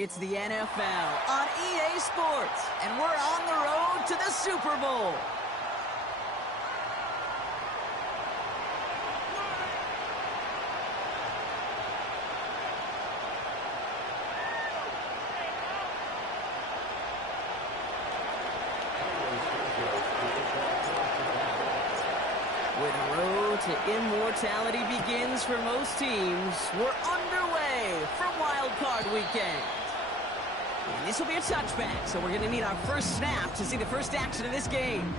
It's the NFL on EA Sports, and we're on the road to the Super Bowl. Where the road to immortality begins for most teams, we're underway for Wild Card Weekend. And this will be a touchback, so we're going to need our first snap to see the first action of this game.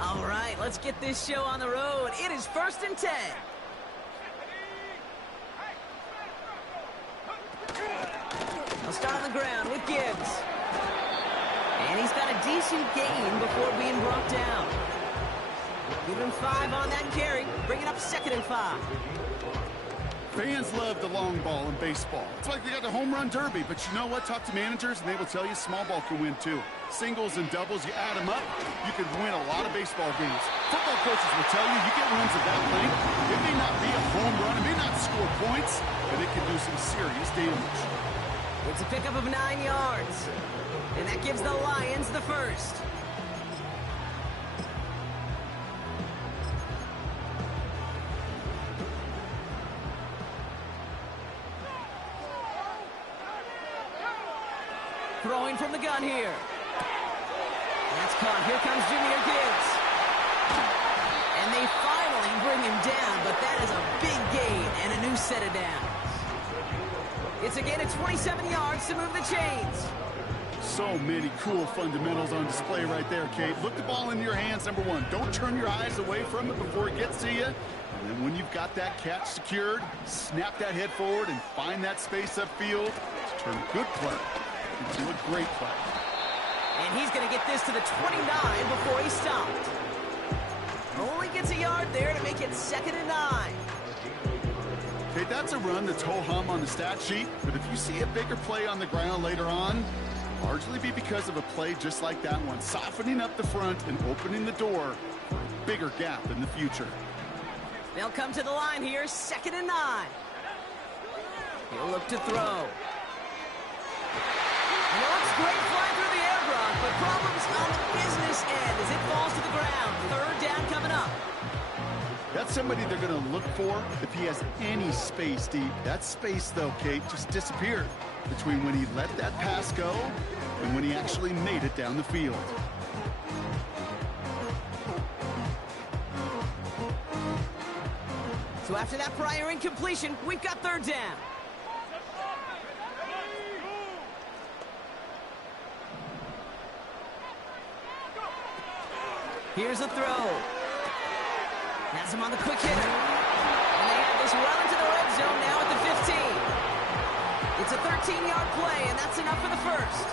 All right, let's get this show on the road. It is 1st and 10. He'll start on the ground with Gibbs. And he's got a decent gain before being brought down. Give him 5 on that carry. Bring it up 2nd and 5. Fans love the long ball in baseball. It's like they got the home run derby, but you know what? Talk to managers and they will tell you small ball can win too. Singles and doubles, you add them up, you can win a lot of baseball games. Football coaches will tell you get runs of that length. It may not be a home run, it may not score points, but it can do some serious damage. It's a pickup of 9 yards. And that gives the Lions the first. Throwing from the gun here. That's caught. Here comes Jahmyr Gibbs. And they finally bring him down, but that is a big gain and a new set of downs. It's a gain of 27 yards to move the chains. So many cool fundamentals on display right there, Kate. Look the ball in your hands, number one. Don't turn your eyes away from it before it gets to you. And then when you've got that catch secured, snap that head forward and find that space upfield to turn good play into a great play. And he's going to get this to the 29 before he stopped. Only gets a yard there to make it 2nd and 9. Okay, that's a run that's ho-hum on the stat sheet, but if you see a bigger play on the ground later on, largely be because of a play just like that one, softening up the front and opening the door for a bigger gap in the future. They'll come to the line here, 2nd and 9. He'll look to throw. And it looks great flying through the air, Brock, but problems on the business end as it falls to the ground. 3rd down coming up. That's somebody they're going to look for if he has any space deep. That space, though, Kate, just disappeared between when he let that pass go and when he actually made it down the field. So after that prior incompletion, we've got 3rd down. Here's a throw. Has him on the quick hitter. And they have this well into the red zone now at the 15. It's a 13-yard play, and that's enough for the first.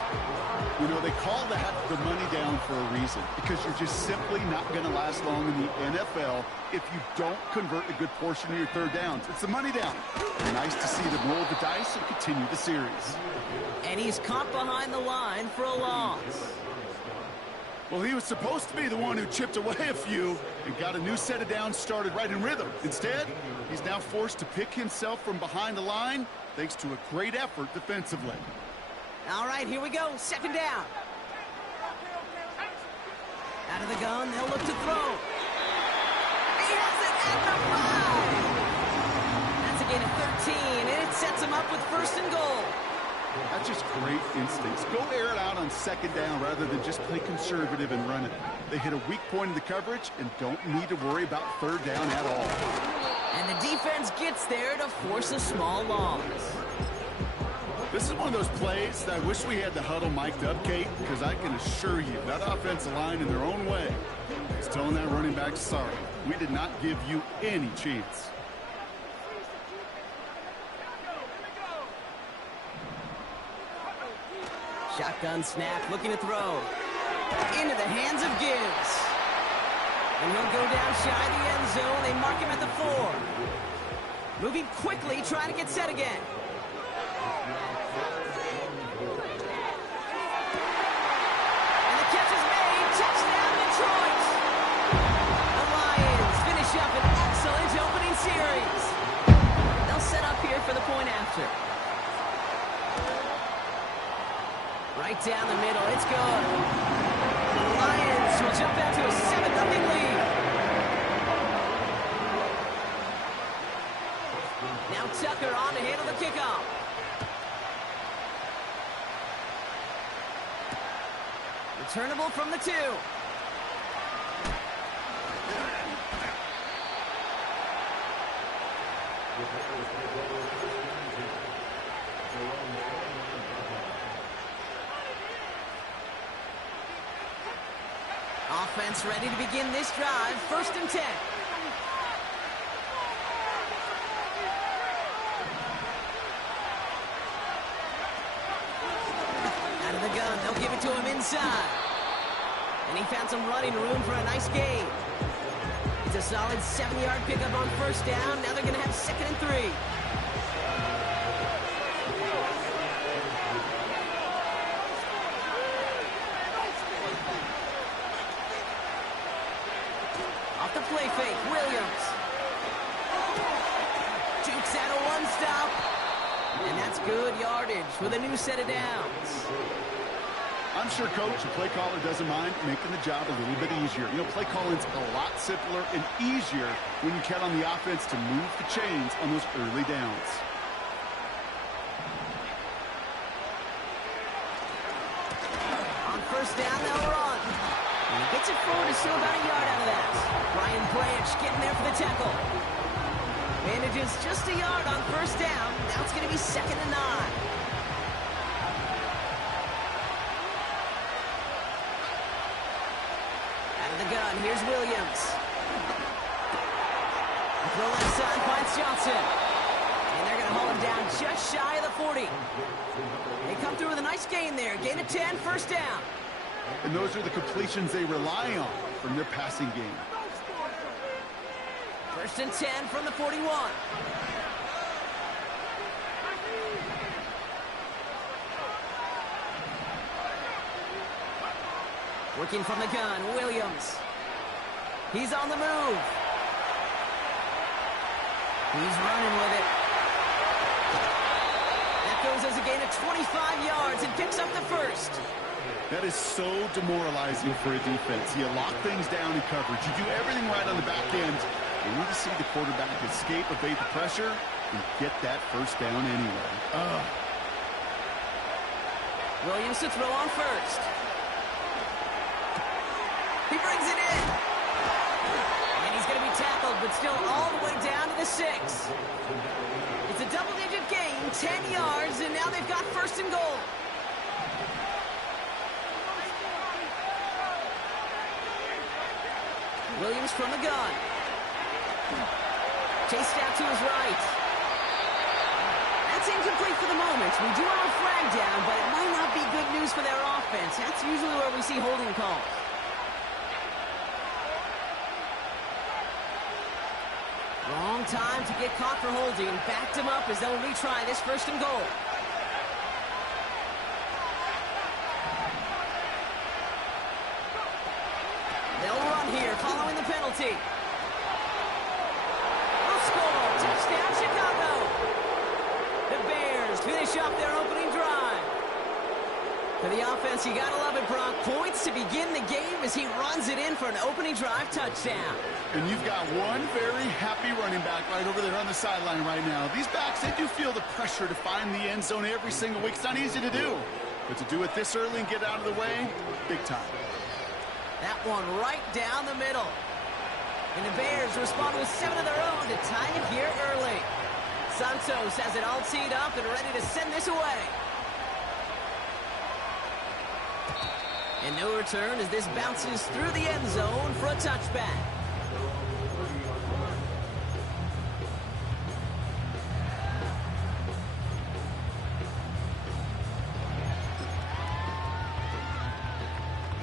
You know, they call that the money down for a reason, because you're just simply not going to last long in the NFL if you don't convert a good portion of your 3rd downs. It's the money down. Nice to see them roll the dice and continue the series. And he's caught behind the line for a loss. Well, he was supposed to be the one who chipped away a few and got a new set of downs started right in rhythm. Instead, he's now forced to pick himself from behind the line thanks to a great effort defensively. All right, here we go. 2nd down. Out of the gun, they'll look to throw. He has it at the 5. That's a gain of 13, and it sets him up with 1st and goal. That's just great instincts. Go air it out on 2nd down rather than just play conservative and run it. They hit a weak point in the coverage and don't need to worry about 3rd down at all. And the defense gets there to force a small loss. This is one of those plays that I wish we had the huddle mic'd up, Kate, because I can assure you that offensive line in their own way is telling that running back, sorry, we did not give you any chance. Shotgun snap, looking to throw. Into the hands of Gibbs. And he'll go down shy of the end zone. They mark him at the 4. Moving quickly, trying to get set again. And the catch is made. Touchdown, Detroit. The Lions after. Right down the middle. It's good. The Lions will jump out to a 7-0 lead. Now Tucker on to handle the kickoff. Returnable from the 2. Offense ready to begin this drive. 1st and 10. Out of the gun. They'll give it to him inside. And he found some running room for a nice gain. It's a solid 7-yard pickup on 1st down. Now they're going to have 2nd and 3. Off the play fake, Williams. Jukes out a 1-stop. And that's good yardage with a new set of downs. I'm sure coach and play caller doesn't mind making the job a little bit easier. You know, play calling's a lot simpler and easier when you count on the offense to move the chains on those early downs. On 1st down, they'll run. And he gets it forward to still about a yard out of that. Ryan Branch getting there for the tackle. Manages just a yard on 1st down. Now it's going to be 2nd and 9. The gun. Here's Williams. The left side finds Johnson. And they're going to haul him down just shy of the 40. They come through with a nice gain there. Gain of 10, 1st down. And those are the completions they rely on from their passing game. 1st and 10 from the 41. Working from the gun, Williams. He's on the move. He's running with it. That goes as a gain of 25 yards and picks up the 1st. That is so demoralizing for a defense. You lock things down in coverage. You do everything right on the back end. You need to see the quarterback escape, evade the pressure, and get that 1st down anyway. Williams to throw on 1st. He brings it in. And he's going to be tackled, but still all the way down to the 6. It's a double-digit gain, 10 yards, and now they've got 1st and goal. Williams from the gun. Chased out to his right. That's incomplete for the moment. We do have a flag down, but it might not be good news for their offense. That's usually where we see holding calls. Wrong time to get caught for holding. Backed him up as they'll retry this 1st and goal. They'll run here following the penalty. They'll score. Touchdown, Chicago. The Bears finish off their opening drive. For the offense, you gotta love it, Brock. Points to begin the game as he runs it in for an opening drive touchdown. And you've got one very happy running back right over there on the sideline right now. These backs, they do feel the pressure to find the end zone every single week. It's not easy to do. But to do it this early and get out of the way, big time. That one right down the middle. And the Bears respond with 7 of their own to tie it here early. Santos has it all teed up and ready to send this away. And no return as this bounces through the end zone for a touchback.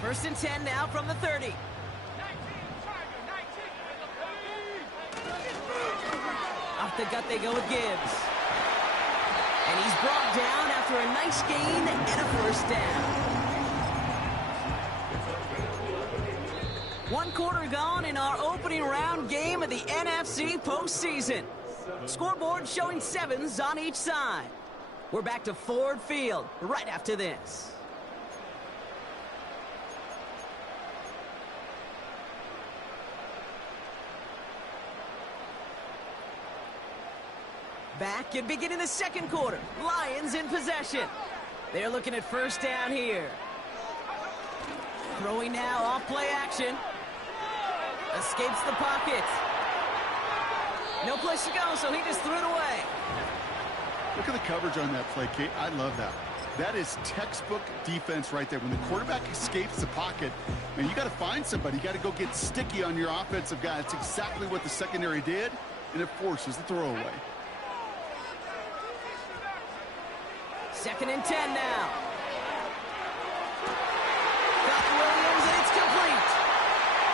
First and 10 now from the 30. Off the gut they go with Gibbs. And he's brought down after a nice gain and a 1st down. 1 quarter gone in our opening round game of the NFC postseason. Scoreboard showing 7s on each side. We're back to Ford Field right after this. Back and beginning the second quarter. Lions in possession. They're looking at first down here. Throwing now off play action. Escapes the pocket. No place to go, so he just threw it away. Look at the coverage on that play, Kate. I love that. That is textbook defense right there. When the quarterback escapes the pocket, man, you got to find somebody. You got to go get sticky on your offensive guy. That's exactly what the secondary did, and it forces the throwaway. 2nd and 10 now. Got Williams, and it's complete.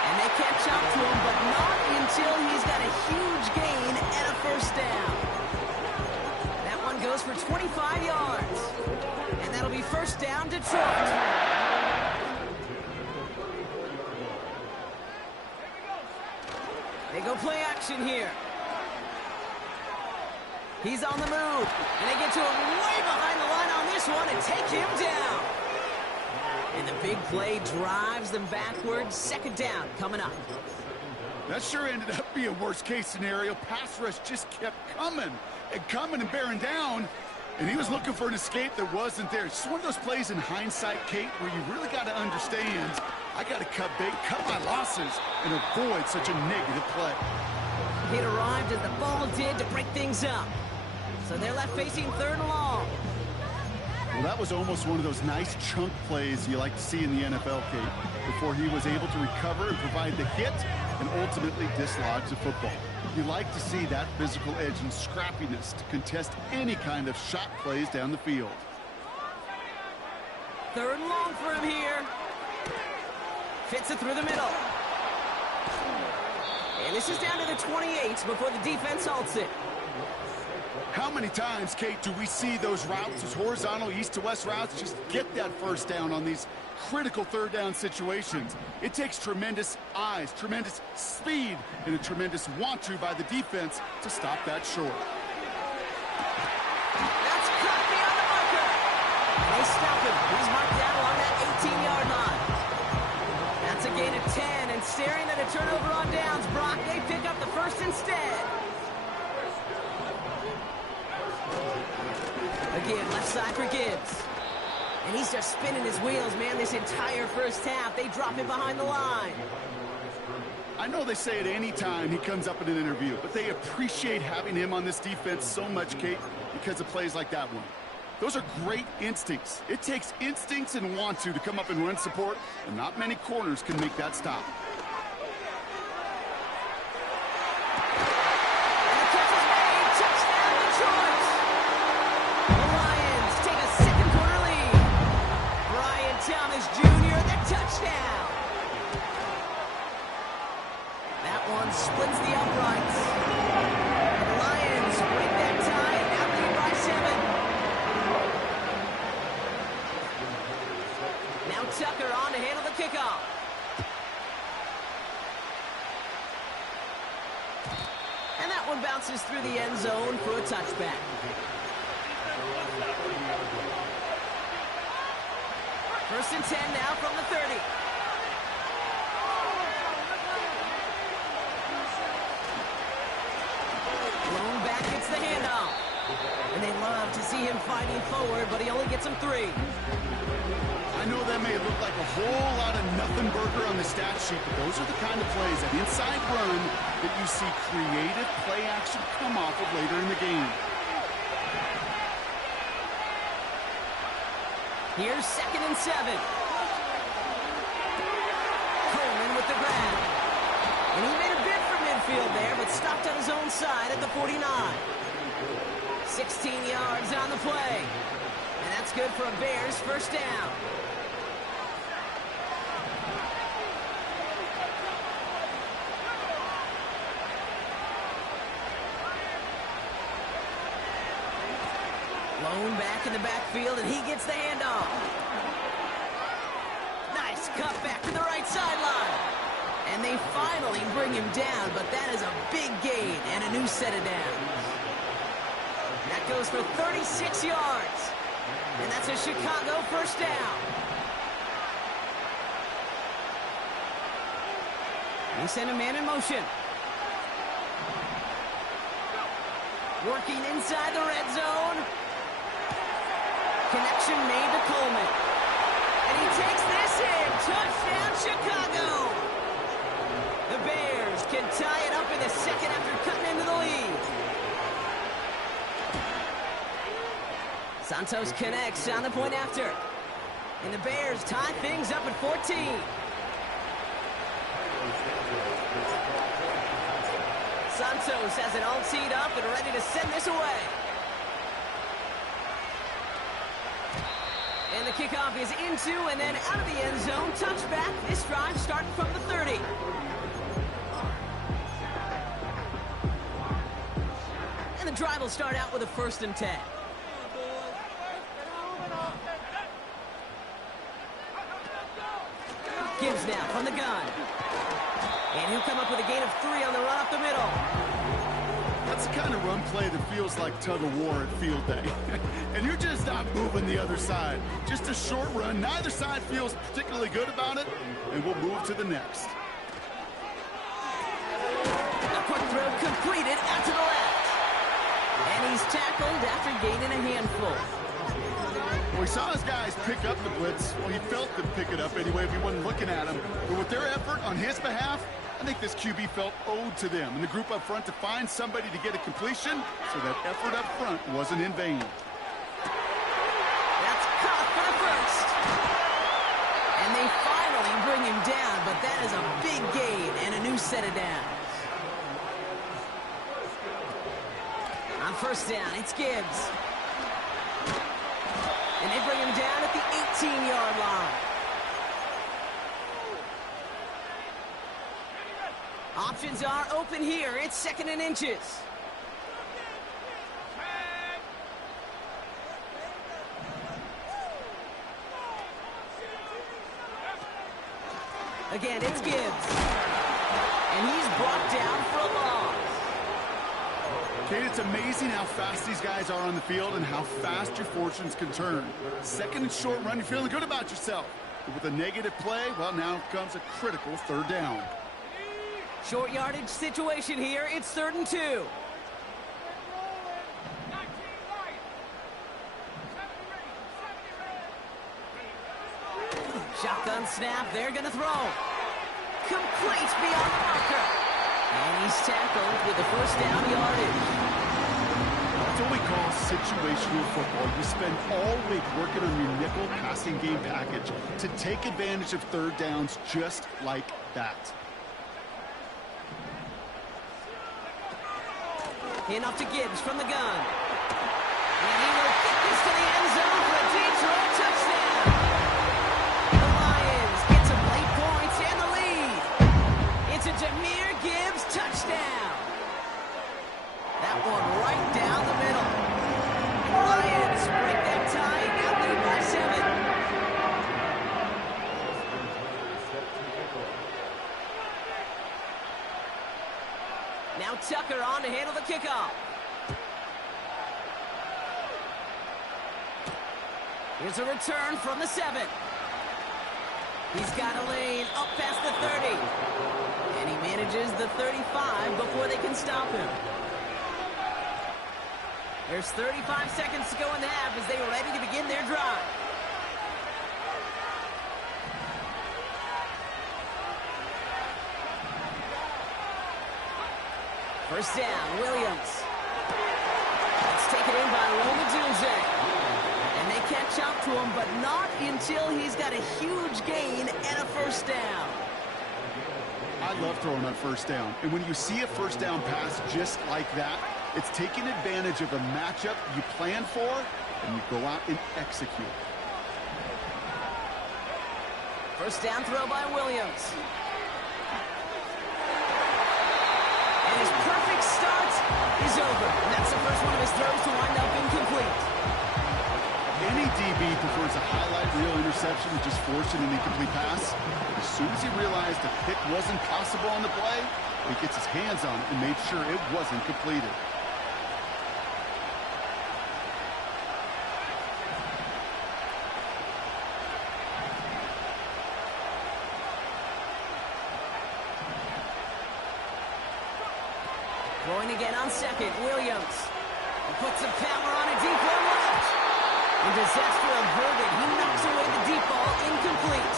And they catch up to him, but not until he's got a huge gain and a first down. That one goes for 25 yards. And that'll be first down, Detroit. They go play action here. He's on the move, and they get to him way behind the line on this one and take him down. And the big play drives them backwards. 2nd down coming up. That sure ended up being worst-case scenario. Pass rush just kept coming and bearing down, and he was looking for an escape that wasn't there. It's just one of those plays in hindsight, Kate, where you really got to understand, I got to cut bait, cut my losses, and avoid such a negative play. It arrived as the ball did to break things up. So they're left facing 3rd and long. Well, that was almost one of those nice chunk plays you like to see in the NFL, Kate, before he was able to recover and provide the hit and ultimately dislodge the football. You like to see that physical edge and scrappiness to contest any kind of shot plays down the field. 3rd and long for him here. Fits it through the middle. And this is down to the 28 before the defense halts it. How many times, Kate, do we see those routes, those horizontal east-to-west routes, just get that first down on these critical 3rd down situations? It takes tremendous eyes, tremendous speed, and a tremendous want-to by the defense to stop that short. That's caught beyond the marker. And they stop him. He's marked down along that 18-yard line. That's a gain of 10, and staring at a turnover on downs. Brock, they pick up the first instead. Again, left side for Gibbs. And he's just spinning his wheels, man, this entire first half. They drop him behind the line. I know they say it any time he comes up in an interview, but they appreciate having him on this defense so much, Kate, because of plays like that one. Those are great instincts. It takes instincts and want-to come up and run support, and not many corners can make that stop. Splits the uprights. The Lions break that tie, now lead by 7. Now Tucker on to handle the kickoff. And that one bounces through the end zone for a touchback. First and 10 now from the 30. The handoff. And they love to see him fighting forward, but he only gets him 3. I know that may look like a whole lot of nothing burger on the stat sheet, but those are the kind of plays, that inside run, that you see creative play action come off of later in the game. Here's 2nd and 7. Coleman with the grab. And he made a bid for midfield there, but stopped on his own side at the 49. 16 yards on the play. And that's good for a Bears first down. Lone back in the backfield, and he gets the handoff. Nice cut back to the right sideline. And they finally bring him down, but that is a big gain and a new set of downs. That goes for 36 yards. And that's a Chicago first down. He sent a man in motion. Working inside the red zone. Connection made to Coleman. And he takes this in. Touchdown, Chicago. The Bears can tie it up in the second after cutting into the lead. Santos connects on the point after. And the Bears tie things up at 14. Santos has it all teed up and ready to send this away. And the kickoff is into and then out of the end zone. Touchback. This drive starting from the 30. And the drive will start out with a 1st and 10. Gibbs now from the gun. And he'll come up with a gain of 3 on the run up the middle. That's the kind of run play that feels like tug-of-war at field day. And you're just not moving the other side. Just a short run. Neither side feels particularly good about it. And we'll move to the next. A quick throw completed out to the left. And he's tackled after gaining a handful. Well, he saw his guys pick up the blitz. Well, he felt them pick it up anyway if he wasn't looking at him. But with their effort on his behalf, I think this QB felt owed to them and the group up front to find somebody to get a completion, so that effort up front wasn't in vain. That's caught for the first. And they finally bring him down, but that is a big gain and a new set of downs. On first down, it's Gibbs. And they bring him down at the 18-yard line. Options are open here. It's 2nd and inches. Again, it's Gibbs. And he's brought down for a loss. Kate, it's amazing how fast these guys are on the field and how fast your fortunes can turn. 2nd and short run, you're feeling good about yourself. But with a negative play, well, now comes a critical 3rd down. Short yardage situation here. It's 3rd and 2. Shotgun snap. They're going to throw. Complete beyond the marker. And he's tackled with the first down yardage. That's what we call situational football. You spend all week working on your nickel passing game package to take advantage of 3rd downs just like that. Enough to Gibbs from the gun. And he will get this to the end zone for a Detroit touchdown. The Lions get some late points and the lead. It's a Jahmyr Gibbs touchdown. That one right down the middle. The Lions break that tie and now lead by 7. Now Tucker on to handle the kickoff. Here's a return from the 7. He's got a lane up past the 30. And he manages the 35 before they can stop him. There's 35 seconds to go in the half as they are ready to begin their drive. First down, Williams. It's taken in by Rome Odunze. And they catch up to him, but not until he's got a huge gain and a first down. I love throwing on first down. And when you see a first down pass just like that, it's taking advantage of a matchup you plan for, and you go out and execute. First down throw by Williams. And his perfect start is over. And that's the first one of his throws to wind up incomplete. Any DB prefers a highlight reel interception to just forcing an incomplete pass. As soon as he realized a pick wasn't possible on the play, he gets his hands on it and made sure it wasn't completed. Throwing again on second, Williams. He puts some power on a deep one left. And disaster averted. He knocks away the deep ball, incomplete.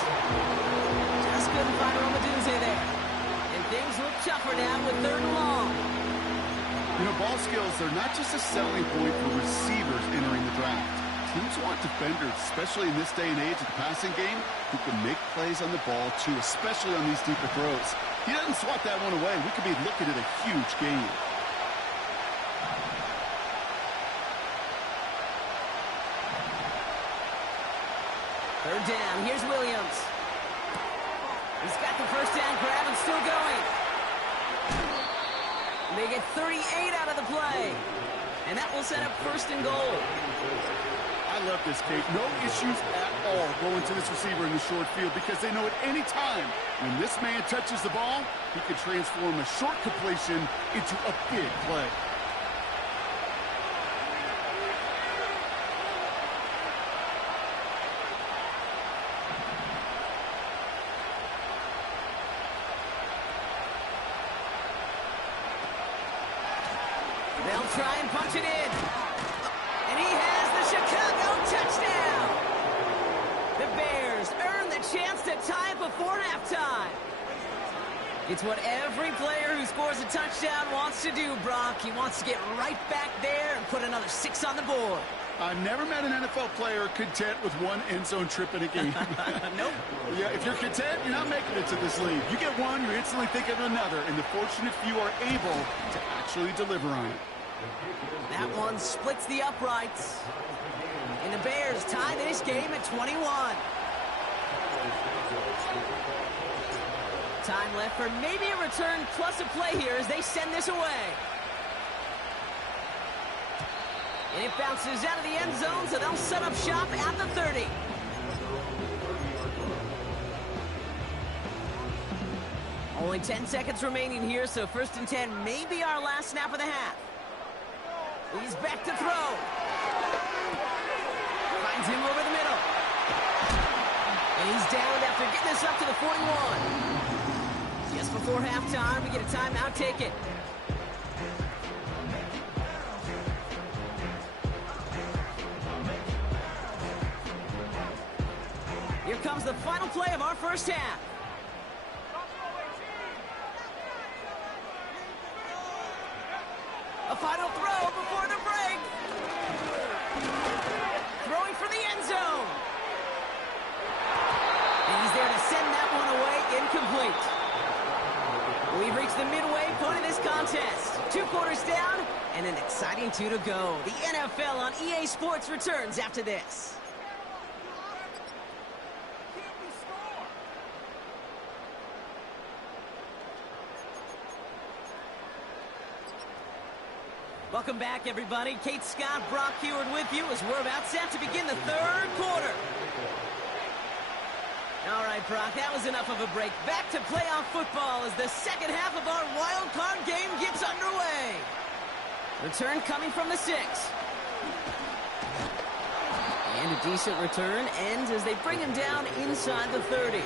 Just couldn't find Romaduzzi there. And things look tougher now with 3rd and long. You know, ball skills are not just a selling point for receivers entering the draft. Teams want defenders, especially in this day and age of the passing game, who can make plays on the ball, too, especially on these deeper throws. He doesn't swat that one away. We could be looking at a huge gain. Third down. Here's Williams. He's got the first down grab and still going. They get 38 out of the play. And that will set up 1st and goal. I love this, Kate. No issues at all going to this receiver in the short field because they know at any time when this man touches the ball, he can transform a short completion into a big play. They'll try and punch it in. And he has the Chicago touchdown. The Bears earn the chance to tie it before halftime. It's what every player who scores a touchdown wants to do, Brock. He wants to get right back there and put another 6 on the board. I've never met an NFL player content with one end zone trip in a game. Nope. Yeah, if you're content, you're not making it to this league. You get one, you instantly think of another, and the fortunate few are able to actually deliver on it. That one splits the uprights. And the Bears tie this game at 21. Time left for maybe a return plus a play here as they send this away. And it bounces out of the end zone, so they'll set up shop at the 30. Only 10 seconds remaining here, so 1st and 10 may be our last snap of the half. He's back to throw. Finds him over the middle. And he's downed after getting this up to the 41. Just before halftime, we get a timeout. Take it. Here comes the final play of our first half. A final throw before the break. Throwing for the end zone. And he's there to send that one away, incomplete. We've reached the midway point of this contest. 2 quarters down and an exciting 2 to go. The NFL on EA Sports returns after this. Welcome back, everybody. Kate Scott, Brock Huard with you as we're about set to begin the 3rd quarter. All right, Brock, that was enough of a break. Back to playoff football as the second half of our wild card game gets underway. Return coming from the 6. And a decent return ends as they bring him down inside the 30.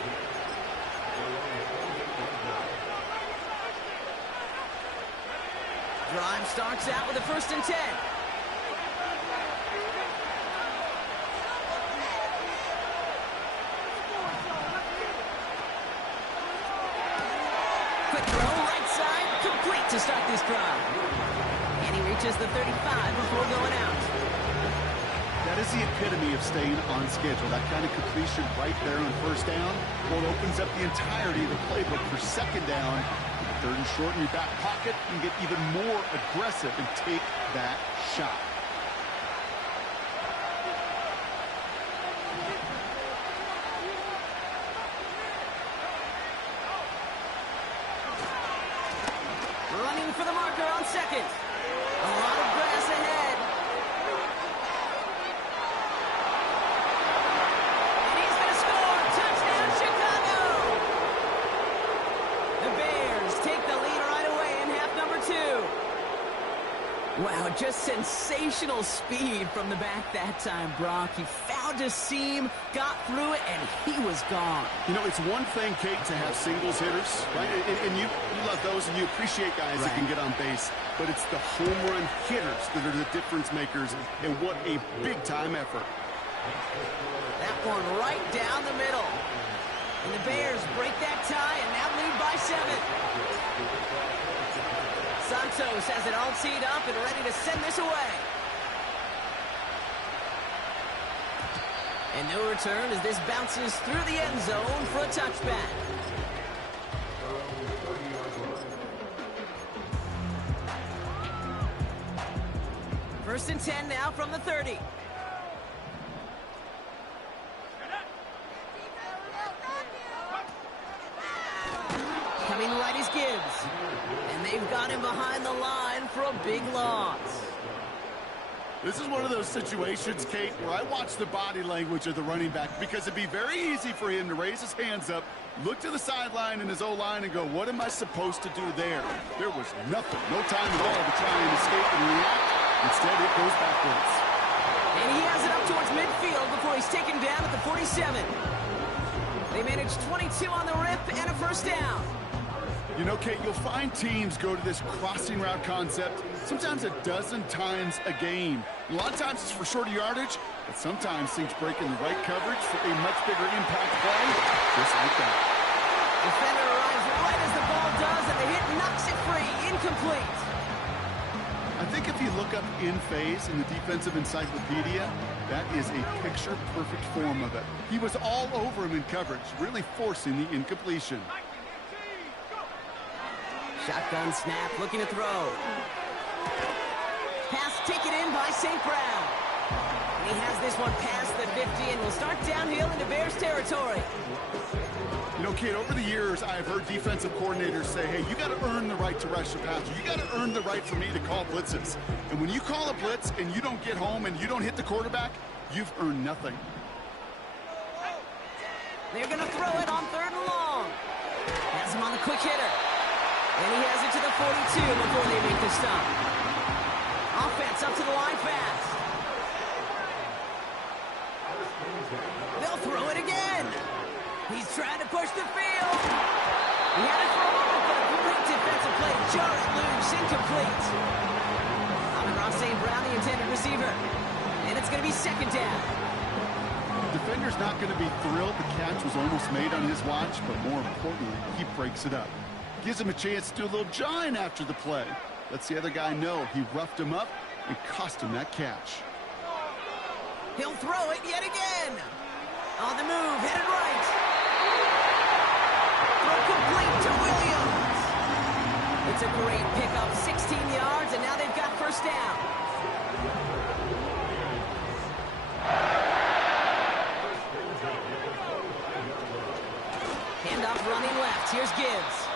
Drive starts out with a 1st and 10. Quick throw, right side, complete to start this drive. And he reaches the 35 before going out. That is the epitome of staying on schedule. That kind of completion right there on 1st down. Well, it opens up the entirety of the playbook for 2nd down. 3rd and short in your back pocket, and get even more aggressive and take that shot. Running for the marker on 2nd. A lot of grass ahead. And he's going to score. Touchdown, Chicago! The Bears take the lead right away in half number 2. Wow, just sensational speed from the back that time, Brock. He found a seam, got through it, and he was gone. You know, it's one thing, Kate, to have singles hitters, right? And you love those, and you appreciate guys that can get on base. But it's the home run hitters that are the difference makers, and what a big-time effort. That one right down the middle. And the Bears break that tie and now lead by 7. Santos has it all teed up and ready to send this away. And no return as this bounces through the end zone for a touchback. First and 10 now from the 30. Coming right is Gibbs. And they've got him behind the line for a big loss. This is one of those situations, Kate, where I watch the body language of the running back, because it'd be very easy for him to raise his hands up, look to the sideline in his O-line and go, what am I supposed to do there? There was nothing, no time at all to try and escape and react. Instead, it goes backwards. And he has it up towards midfield before he's taken down at the 47. They managed 22 on the rip and a first down. You know, Kate, you'll find teams go to this crossing route concept sometimes a dozen times a game. A lot of times it's for shorter yardage, but sometimes things break in the right coverage for a much bigger impact play, just like that. Defender arrives right as the ball does, and the hit knocks it free. Incomplete. I think if you look up in phase in the defensive encyclopedia, that is a picture-perfect form of it. He was all over him in coverage, really forcing the incompletion. Shotgun snap, looking to throw. Pass taken in by St. Brown. And he has this one past the 50 and will start downhill into Bears territory. You know, Kate, over the years, I've heard defensive coordinators say, hey, you got to earn the right to rush the passer. You got to earn the right for me to call blitzes. And when you call a blitz and you don't get home and you don't hit the quarterback, you've earned nothing. They're going to throw it on 3rd and long. Has him on the quick hitter. And he has it to the 42 before they make the stop. Offense up to the line fast. They'll throw it again. He's trying to push the field. He had it for a moment, but a great defensive play. Jar it loose, incomplete. Amon-Ra St. Brown, the intended receiver. And it's going to be 2nd down. Defender's not going to be thrilled the catch was almost made on his watch, but more importantly, he breaks it up. Gives him a chance to do a little jawing after the play. Lets the other guy know he roughed him up and cost him that catch. He'll throw it yet again. On the move, headed right. Throw complete to Williams. It's a great pickup, 16 yards, and now they've got first down. Handoff running left. Here's Gibbs.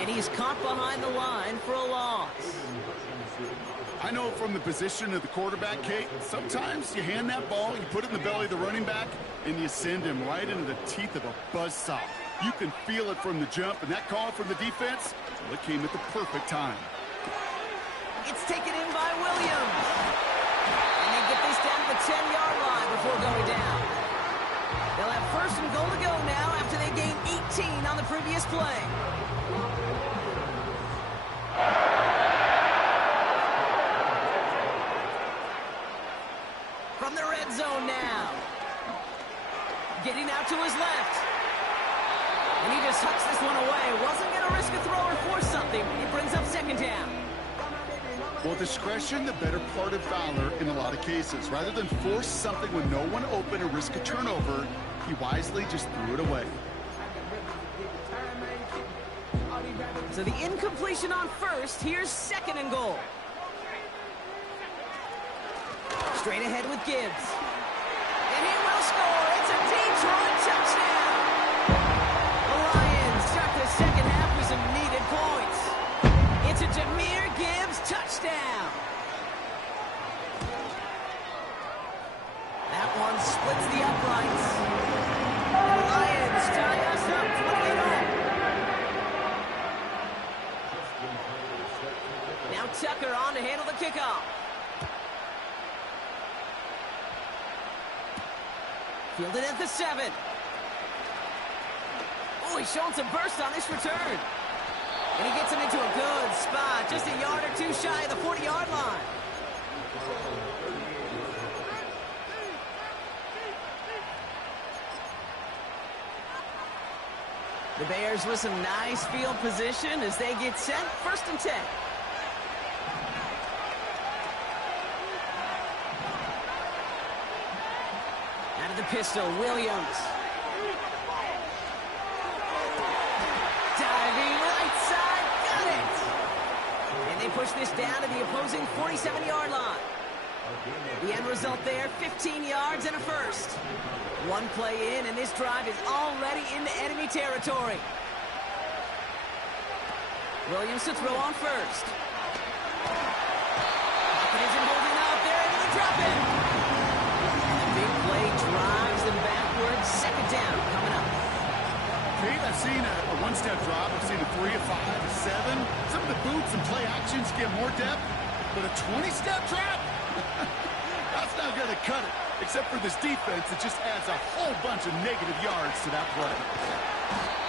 And he's caught behind the line for a loss. I know from the position of the quarterback, Kate, sometimes you hand that ball, you put it in the belly of the running back, and you send him right into the teeth of a buzzsaw. You can feel it from the jump, and that call from the defense, well, it came at the perfect time. It's taken in by Williams. And they get this down to the 10-yard line before going down. They'll have 1st and goal to go now after they gain 18 on the previous play. From the red zone now. Getting out to his left. And he just hucks this one away. Wasn't going to risk a throw or force something. He brings up 2nd down. Well, discretion, the better part of valor in a lot of cases. Rather than force something with no one open or risk a turnover, he wisely just threw it away. So the incompletion on 1st. Here's 2nd and goal. Straight ahead with Gibbs. And he will score. It's a Detroit touchdown. The Lions start the 2nd half with some needed points. It's a Jahmyr Gibbs touchdown. That one splits the uprights. The Lions tie us up 28-all. Now Tucker on to handle the kickoff. Fielded at the 7. Oh, he's showing some burst on this return. And he gets him into a good spot, just a yard or two shy of the 40-yard line. The Bears with some nice field position as they get set. 1st and 10. Out of the pistol, Williams. Diving right side, got it! And they push this down to the opposing 47-yard line. The end result there, 15 yards and a first. One play in, and this drive is already into enemy territory. Williams to throw on first. Pocket isn't holding up. They're into the drop-in. And the big play drives them backwards. 2nd down coming up. Pete, I've seen a one-step drop. I've seen a 3, a 5, a 7. Some of the boots and play actions get more depth, but a 20-step drop? That's not going to cut it. Except for this defense, it just adds a whole bunch of negative yards to that play.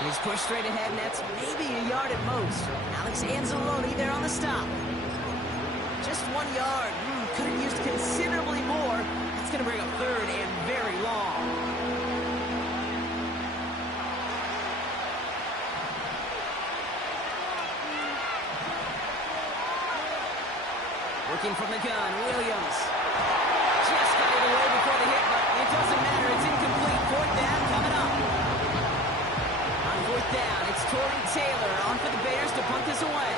He's pushed straight ahead, and that's maybe a yard at most. Alex Anzalone there on the stop. Just 1 yard. Could have used considerably more. That's going to bring up 3rd and very long. Working from the gun, Williams. Just got it away before the hit, but it doesn't matter. It's incomplete. 4th down coming up. On 4th down, it's Tory Taylor on for the Bears to punt this away.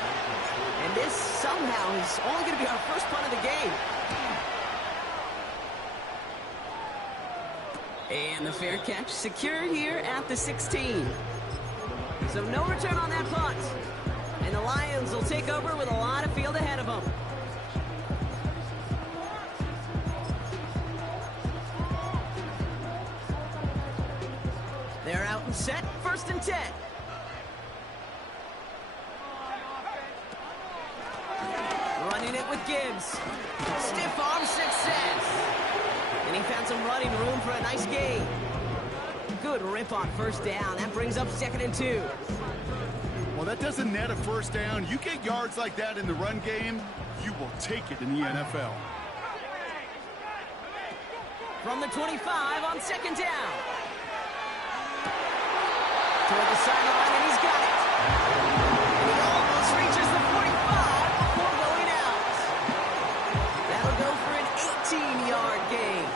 And this somehow is only going to be our first punt of the game. And the fair catch secure here at the 16. So no return on that punt. And the Lions will take over with a lot of field ahead of them. They're out and set. 1st and 10. Running it with Gibbs. Stiff arm success. And he found some running room for a nice gain. Good rip on 1st down. That brings up 2nd and 2. Well, that doesn't net a 1st down. You get yards like that in the run game, you will take it in the NFL. From the 25 on 2nd down. Toward the sideline, and he's got it. And he almost reaches the 45 before going out. That'll go for an 18-yard gain.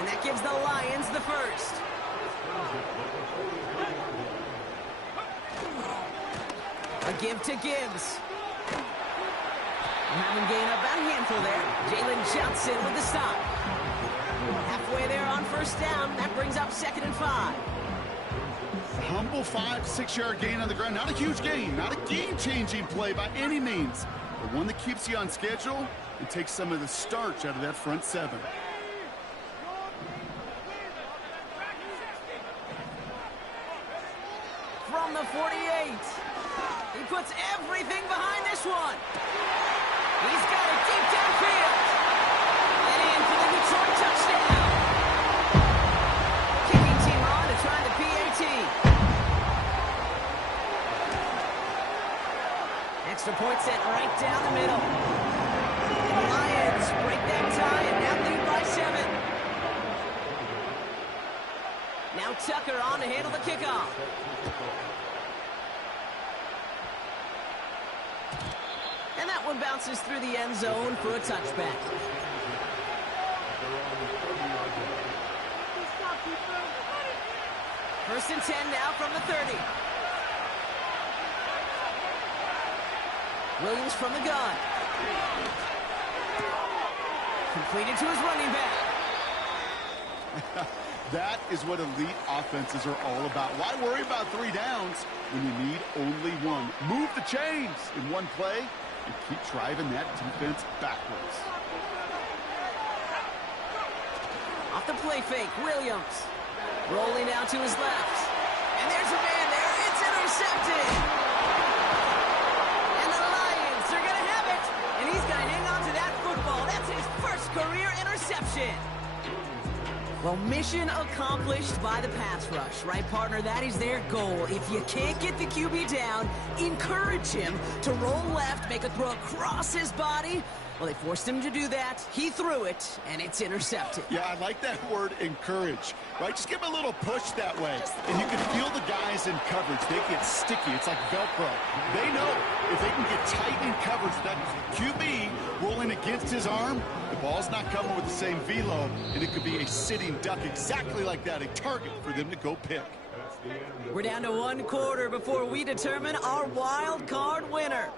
And that gives the Lions the 1st. A give to Gibbs. Having gained about a handful there. Jalen Johnson with the stop. Halfway there on 1st down. That brings up 2nd and 5. Humble 5 to 6 yard gain on the ground. Not a huge gain, not a game-changing play by any means, but one that keeps you on schedule and takes some of the starch out of that front 7. From the 48, he puts everything behind this one. He's got it deep downfield. And in for the Detroit touchdown. Kicking team on to try the PAT. Extra point set right down the middle. And the Lions break that tie and now lead by 7. Now Tucker on to handle the kickoff. And that one bounces through the end zone for a touchback. First and 10 now from the 30. Williams from the gun. Completed to his running back. That is what elite offenses are all about. Why worry about 3 downs when you need only 1? Move the chains in one play and keep driving that defense backwards. Off the play fake, Williams. Rolling out to his left. And there's a man there. It's intercepted. And the Lions are going to have it interception. Well, mission accomplished by the pass rush, right, partner? That is their goal. If you can't get the QB down, encourage him to roll left, make a throw across his body. Well, they forced him to do that. He threw it, and it's intercepted. Yeah, I like that word, encourage, right? Just give him a little push that way. And you can feel the guys in coverage. They get sticky. It's like Velcro. They know if they can get tight in coverage, that QB rolling against his arm, the ball's not coming with the same velo, and it could be a sitting duck exactly like that, a target for them to go pick. We're down to 1 quarter before we determine our wild card winner.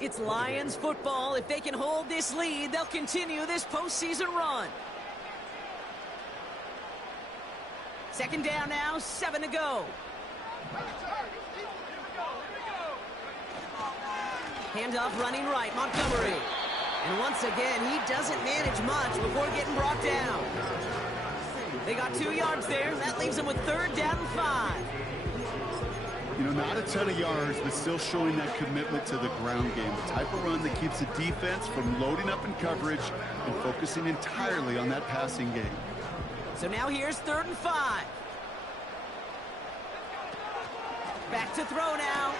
It's Lions football. If they can hold this lead, they'll continue this postseason run. Second down now, 7 to go. Handoff running right, Montgomery. And once again, he doesn't manage much before getting brought down. They got 2 yards there. That leaves them with 3rd down and 5. You know, not a ton of yards, but still showing that commitment to the ground game. The type of run that keeps the defense from loading up in coverage and focusing entirely on that passing game. So now here's 3rd and 5. Back to throw now.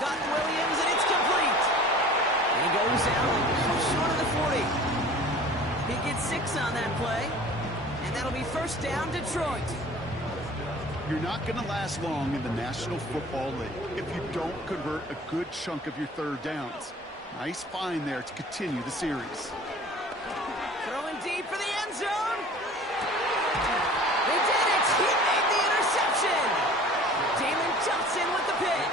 Got Williams, and it's complete. And he goes out short of the 40. He gets 6 on that play. And that'll be 1st down, Detroit. You're not going to last long in the National Football League if you don't convert a good chunk of your 3rd downs. Nice find there to continue the series. Throwing deep for the end zone. They did it. He made the interception. Damon Johnson with the pick.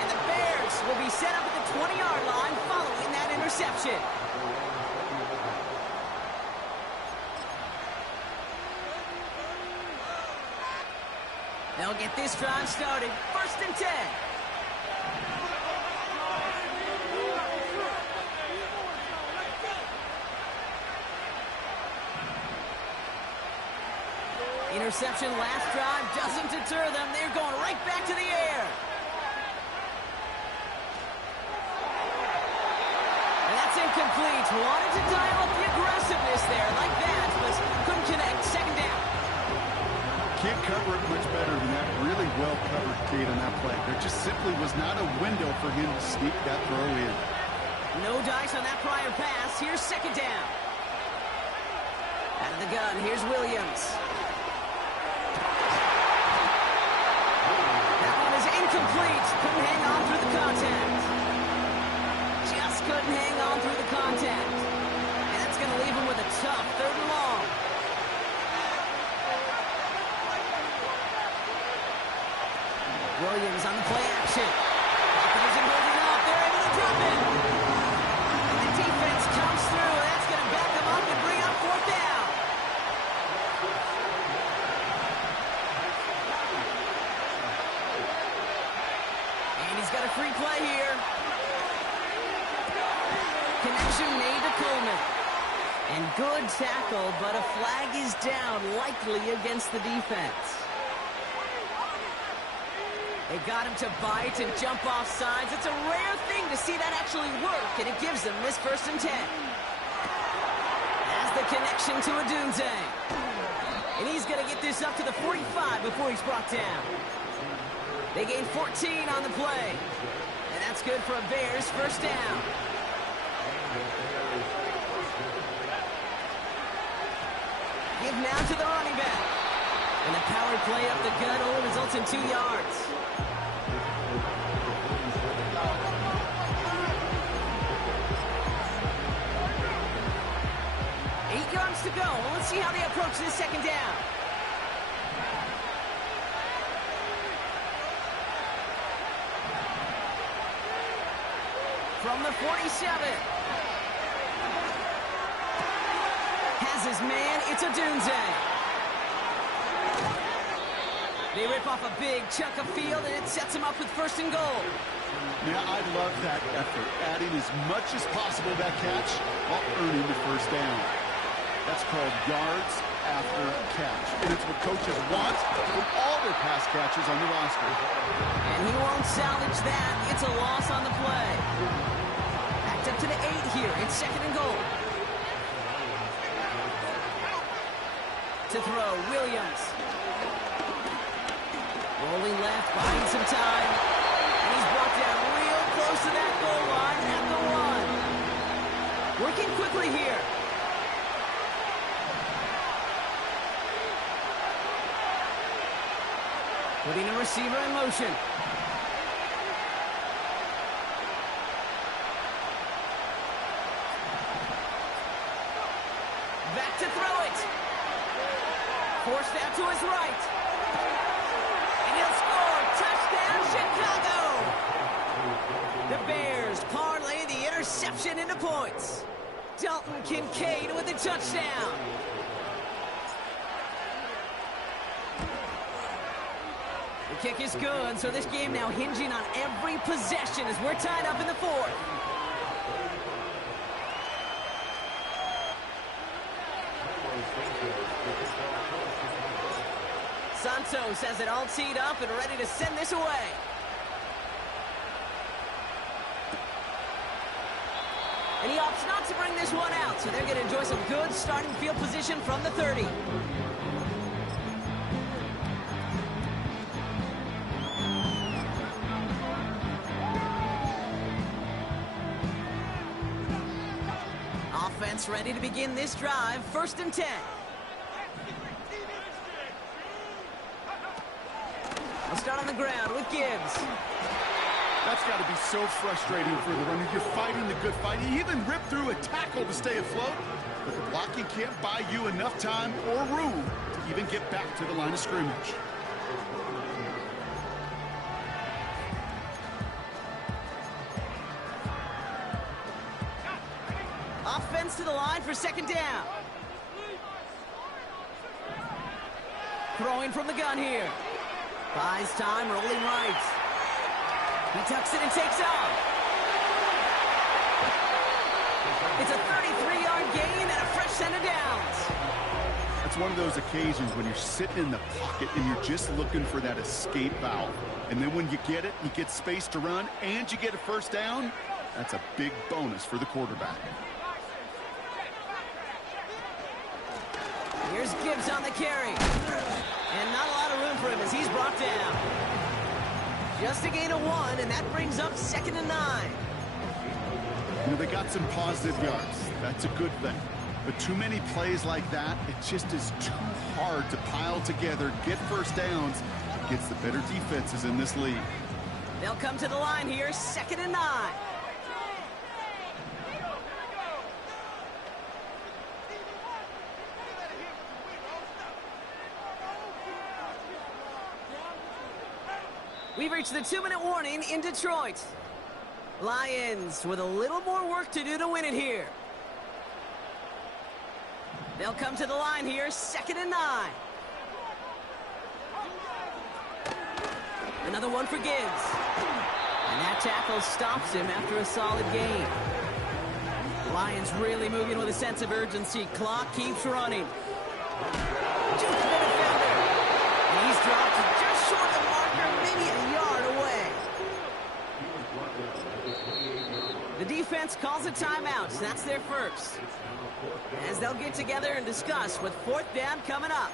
And the Bears will be set up at the 20-yard line following that interception. They'll get this drive started. 1st and 10. Interception last drive doesn't deter them. They're going right back to the air. And that's incomplete. Wanted to dial up the aggressiveness there like that, but couldn't connect. 2nd down. Can't cover it much better than that. Really well covered, Kate, on that play. There just simply was not a window for him to sneak that throw in. No dice on that prior pass. Here's 2nd down. Out of the gun, here's Williams. That one is incomplete. Couldn't hang on through the contact. Just couldn't hang on through the contact. And that's going to leave him with a tough 3rd and long. Williams on the play action. Isn't holding up. They're able to drop it. And the defense comes through. That's going to back them up and bring up 4th down. And he's got a free play here. Connection made to Coleman. And good tackle, but a flag is down, likely against the defense. They got him to bite and jump off sides. It's a rare thing to see that actually work, and it gives them this 1st and 10. As the connection to Odunze. And he's going to get this up to the 45 before he's brought down. They gain 14 on the play. And that's good for a Bears 1st down. Give now to the running back. And the power play up the gut only results in 2 yards. To go. Let's see how they approach this 2nd down. From the 47. Has his man. It's Odunze. They rip off a big chunk of field, and it sets him up with 1st and goal. Yeah, I love that effort. Adding as much as possible that catch while earning the 1st down. That's called yards after catch. And it's what coaches want from all their pass catchers on the roster. And he won't salvage that. It's a loss on the play. Backed up to the 8 here. It's 2nd and goal. to throw, Williams. Rolling left, buying some time. And he's brought down real close to that goal line at the 1. Working quickly here. Putting a receiver in motion. Back to throw it. Forced out to his right. And he'll score. Touchdown, Chicago. The Bears parlay the interception into points. Dalton Kincaid with a touchdown. The kick is good, so this game now hinging on every possession as we're tied up in the 4th. Santos has it all teed up and ready to send this away. And he opts not to bring this one out, so they're going to enjoy some good starting field position from the 30. Offense ready to begin this drive, 1st and 10. I'll start on the ground with Gibbs. That's got to be so frustrating for the runner. You're fighting the good fight. You even ripped through a tackle to stay afloat, but the blocking can't buy you enough time or room to even get back to the line of scrimmage. Offense to the line for 2nd down. Throwing from the gun here. Buys time, rolling right. He tucks it and takes off. It's a 33-yard gain and a fresh set of downs. That's one of those occasions when you're sitting in the pocket and you're just looking for that escape valve. And then when you get it, you get space to run, and you get a 1st down. That's a big bonus for the quarterback. Here's Gibbs on the carry. And not a lot of room for him as he's brought down. Just a gain of 1, and that brings up 2nd and 9. You know, they got some positive yards. That's a good thing. But too many plays like that, it just is too hard to pile together, get 1st downs against the better defenses in this league. They'll come to the line here, 2nd and 9. We've reached the 2-minute warning in Detroit. Lions with a little more work to do to win it here. They'll come to the line here, 2nd and 9. Another one for Gibbs. And that tackle stops him after a solid gain. Lions really moving with a sense of urgency. Clock keeps running. Just a defender. And he's dropped just short of the marker, maybe a yard away. The defense calls a timeout. So that's their first. As they'll get together and discuss with 4th down coming up.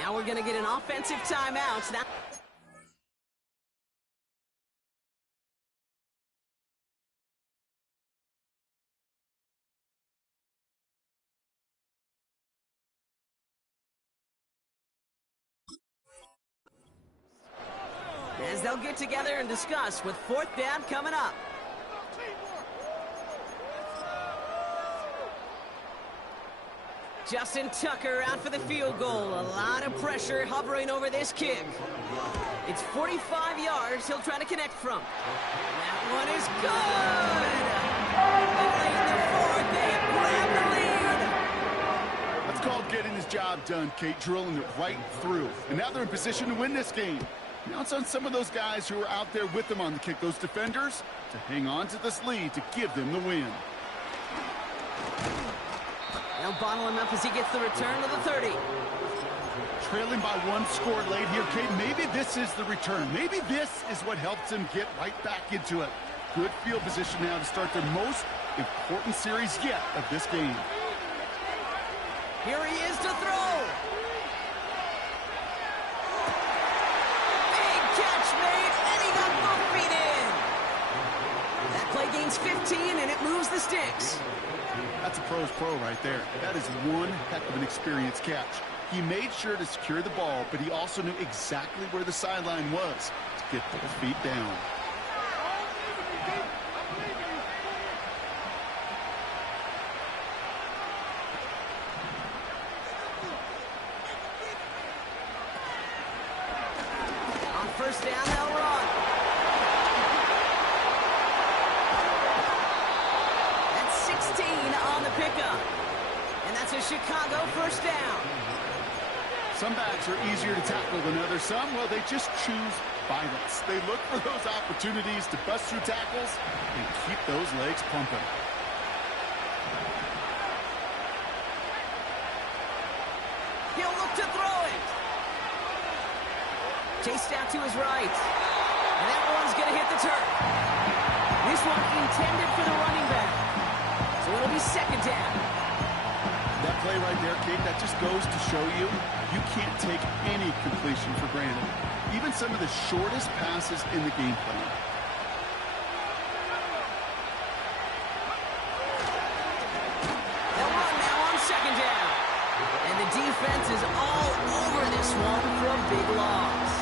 Now we're going to get an offensive timeout. Now as they'll get together and discuss with 4th down coming up. Justin Tucker out for the field goal. A lot of pressure hovering over this kick. It's 45 yards he'll try to connect from. That one is That's good. And late in the 4th, they grab the lead. called getting his job done, Kate, drilling it right through. And now they're in position to win this game. Now it's on some of those guys who are out there with them on the kick, those defenders, to hang on to this lead to give them the win. They'll bottle him up as he gets the return to the 30. Trailing by one score late here, Kate. Maybe this is the return. Maybe this is what helps them get right back into it. Good field position now to start their most important series yet of this game. Here he is to throw. Big catch made, and he got both feet in. That play gains 15, and it moves the sticks. That's a pro's pro right there. That is one heck of an experienced catch. He made sure to secure the ball, but he also knew exactly where the sideline was to get both feet down. On first down, they'll run. That's 16 on the pickup. And that's a Chicago first down. Some backs are easier to tackle than others. Some, well, they just choose violence. They look for those opportunities to bust through tackles and keep those legs pumping. He'll look to throw it. Chased out to his right. And that one's going to hit the turf. This one intended for the running back. So it'll be second down. That play right there, Kate, that just goes to show you can't take any completion for granted. Even some of the shortest passes in the game plan. They'll run now on second down. And the defense is all over this one for a big loss.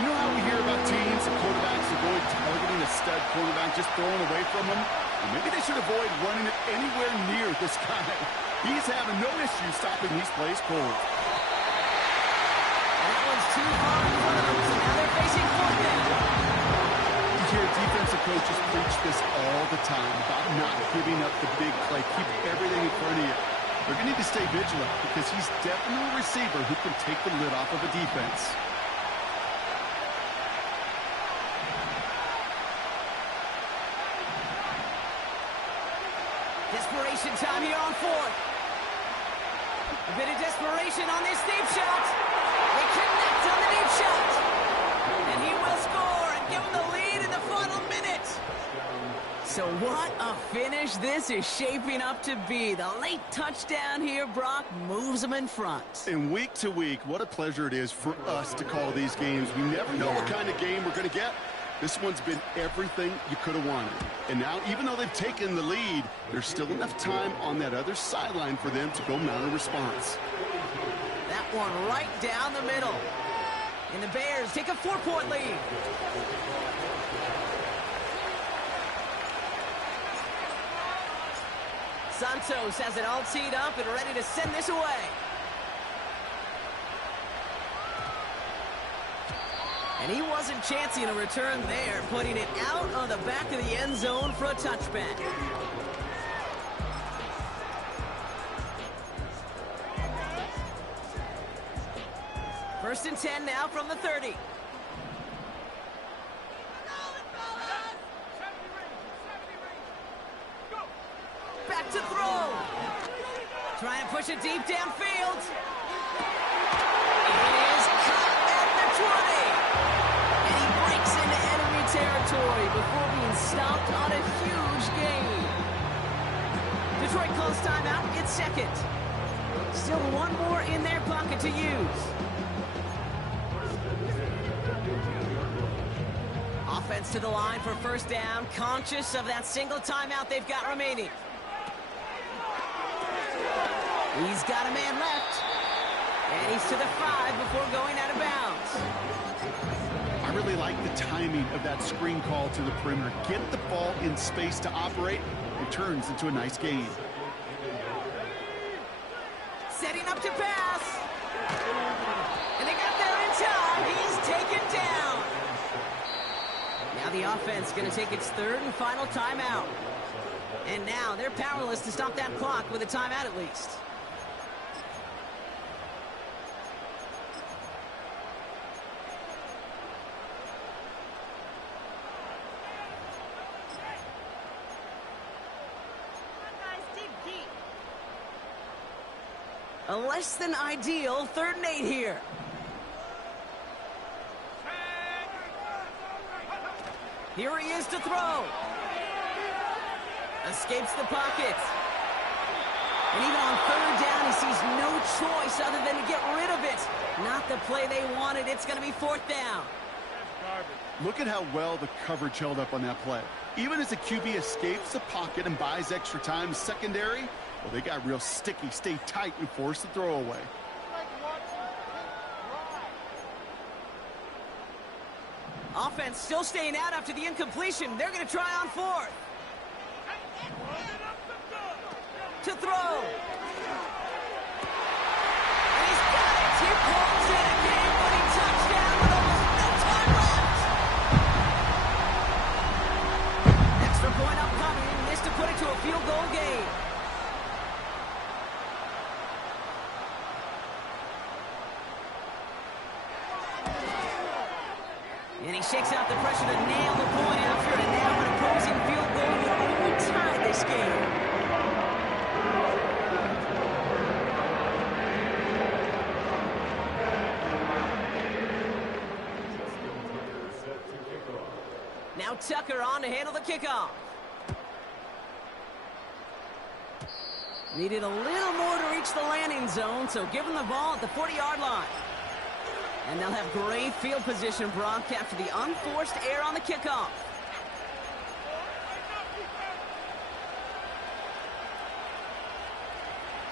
You know how we hear about teams and quarterbacks avoid targeting a stud quarterback, just throwing away from him? Well, maybe they should avoid running it anywhere near this guy. He's having no issue stopping these plays cold. And that one's too far in front of them, so now they're facing fourth down. You hear defensive coaches preach this all the time about not giving up the big play. Keep everything in front of you. They're going to need to stay vigilant because he's definitely a receiver who can take the lid off of a defense. Desperation time here on fourth. A bit of desperation on this deep shot. They connect on the deep shot. And he will score and give them the lead in the final minute. So what a finish this is shaping up to be. The late touchdown here, Brock, moves them in front. And week to week, what a pleasure it is for us to call these games. We never know what kind of game we're going to get. This one's been everything you could have wanted. And now, even though they've taken the lead, there's still enough time on that other sideline for them to go mount a response. That one right down the middle. And the Bears take a 4-point lead. Santos has it all teed up and ready to send this away. And he wasn't chancing a return there, putting it out on the back of the end zone for a touchback. First and 10 now from the 30. Back to throw. Try and push it deep downfield. It is caught at the 20. And he breaks into enemy territory before being stopped on a huge gain. Detroit calls timeout. It's second. Still one more in their pocket to use. Offense to the line for first down, conscious of that single timeout they've got remaining. He's got a man left. And he's to the 5 before going out of bounds. I really like the timing of that screen call to the perimeter. Get the ball in space to operate. It turns into a nice gain. Setting up to pass. And they got there in time. He's taken down. Now the offense going to take its third and final timeout. And now they're powerless to stop that clock with a timeout at least. A less than ideal 3rd and 8 here. Here he is to throw. Escapes the pocket. And even on 3rd down, he sees no choice other than to get rid of it. Not the play they wanted. It's going to be 4th down. Look at how well the coverage held up on that play. Even as the QB escapes the pocket and buys extra time secondary, well, they got real sticky, stay tight, and force the throw away. Offense still staying out after the incompletion. They're going to try on 4th. To throw. And he's got it. He pulls in a game-winning touchdown with almost no time left. Extra point upcoming. Missed to put it to a field goal game. And he shakes out the pressure to nail the point after, and now an opposing field goal will only tie this game. Now Tucker on to handle the kickoff. Needed a little more to reach the landing zone, so give him the ball at the 40-yard line. And they'll have great field position, Brock, after the unforced error on the kickoff.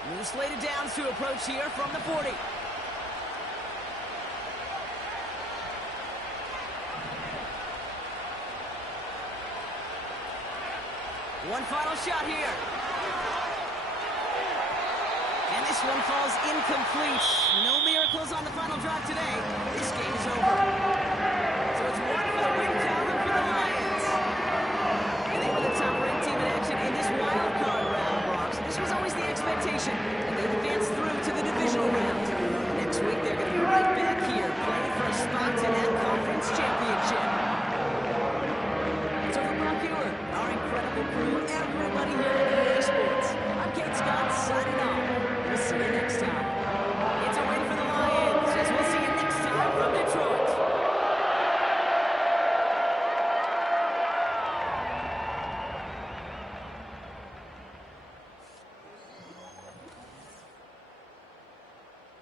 New slated downs to approach here from the 40. One final shot here. And this one falls incomplete. No miracles on the final drive today. This game is over. So it's 1 for the win column for the Lions. And they were the top-ranked team in action in this wild card round, Bronx. This was always the expectation, and they've advanced through to the divisional round. Next week, they're going to be right back here playing for a spot in that conference championship. So for Brock Ewert, our incredible crew, everybody here at EA Sports, I'm Kate Scott signing off. We'll see you next time.